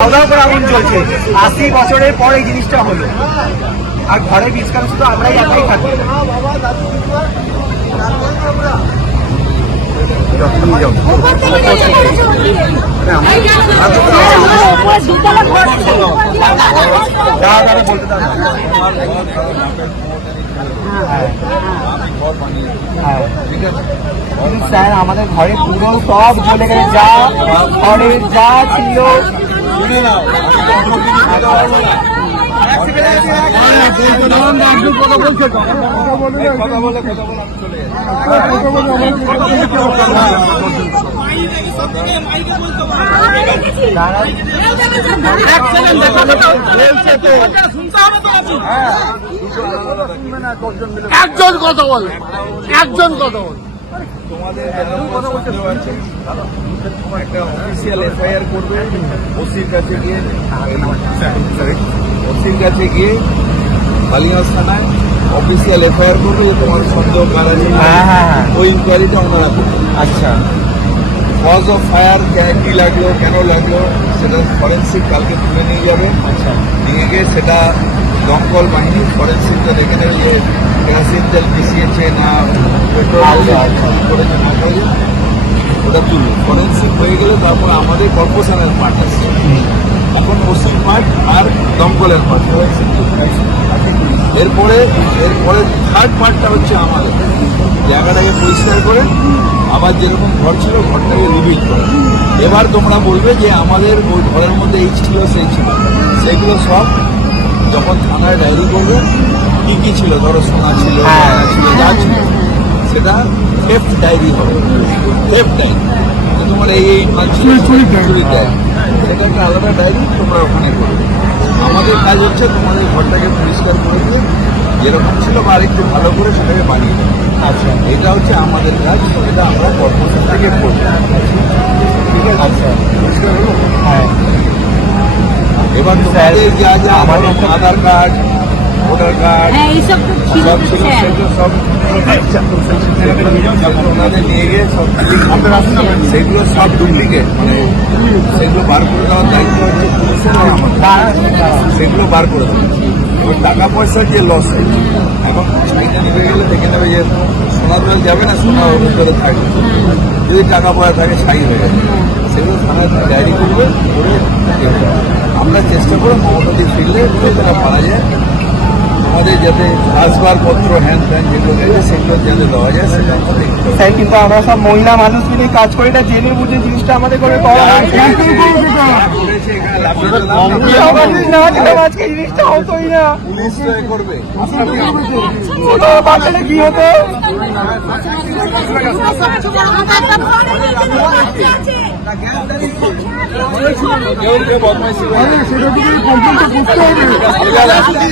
আগুন চলছে ৮০ বছরের পর এই জিনিসটা হলো। আর ঘরে বীজ কারণ শুধু আমরাই একাই থাকি। স্যার আমাদের ঘরে পুরো সব জ্বলে গেছে, যা ঘরের যা ছিল। একজন কথা বলে, একজন কথা বলে। তোমাদের একটা অফিসিয়াল এফআইআর করবে ওসির কাছে গিয়ে, বালিগঞ্জ থানায় অফিসিয়াল এফআইআর করবে যে তোমার সন্দেহ কার আছে। ওই ইনকোয়ারিটা ওনারা করবে। আচ্ছা, কজ অফ ফায়ার কি লাগলো, কেন লাগলো, সেটা ফরেন্সিক কালকে তুলে নিয়ে যাবে। আচ্ছা, নিয়ে গিয়ে সেটা দমকল বাহিনী ফরেন্সিকটা দেখে নেবে যে কেরোসিন তেল মিশিয়েছে না পেট্রোল করেছে না করেছে, ওটা তুলবে। ফরেন্সিক হয়ে গেলে তারপর আমাদের কর্পোরেশনের পার্ট আছে। এখন ওসির পার্ট আর দমকলের পার্ট ফরেন্সিক। এরপরে থার্ড পার্টটা হচ্ছে আমাদের জায়গাটাকে পরিষ্কার করে আবার যেরকম ঘর ছিল ঘরটাকে রিবিল্ড করে। এবার তোমরা বলবে যে আমাদের ওই ঘরের মধ্যে এই ছিল সেই ছিল, সেইগুলো সব যখন থানায় ডায়েরি করবে কি কি ছিল, ধরো সোনা ছিল ছিল যা ছিল, সেটা থেফট ডায়েরি হবে। থেফট ডায়েরি তোমার এই মাল ছিল চুরির ডায়েরি, সেটা একটা আলাদা ডায়েরি তোমরা ওখানে করবে। আমাদের কাজ হচ্ছে তোমাদের ঘরটাকে পরিষ্কার করে দিয়ে যেরকম ছিল বা আরেকটু ভালো করে সেটাকে বানিয়ে দেবে। আচ্ছা, এটা হচ্ছে আমাদের কাজ, এটা আমরা কর্পোরেশন থেকে করবো। ঠিক আছে, আচ্ছা পরিষ্কার হলো। হ্যাঁ, এবার তোমাদের যা যা আমার আধার কার্ড, ভোটার কার্ড সব ছিল, সেগুলো সব ওনাদের নিয়ে গিয়ে সব সেগুলো সব ডুপ্লিকেট, মানে সেগুলো বার করে দেওয়ার দায়িত্ব হচ্ছে পুলিশের। সেগুলো বার করে দেবে। এবার টাকা পয়সার যে লস হয়েছে, এখন চাহিদা নিভে গেলে দেখে নেবে যে সোনা দোয়াল যাবে না, সোনা ভিতরে থাকবে। যদি টাকা পয়সা থাকে ছাই হয়ে যাবে। সেগুলো থানায় ডায়েরি করবে, করে আমরা চেষ্টা করে মমতাদি ফিরলে তারা মারা যায়। আমাদের যাতে আসবাবপত্র হ্যান্ড ফ্যান যেগুলো রয়েছে সেগুলো যাতে দেওয়া যায় সেটা আমরা দেখতে হবে। স্যার কিন্তু আমরা সব মহিলা মানুষ মিলে কাজ করি, না জেনে বুঝে জিনিসটা আমাদের করে করা হয়। আজকে জিনিসটা হতোই না, পুলিশ তো এ করবে। বাচ্চাটা কি হতো। কেউ বদমাইশি করে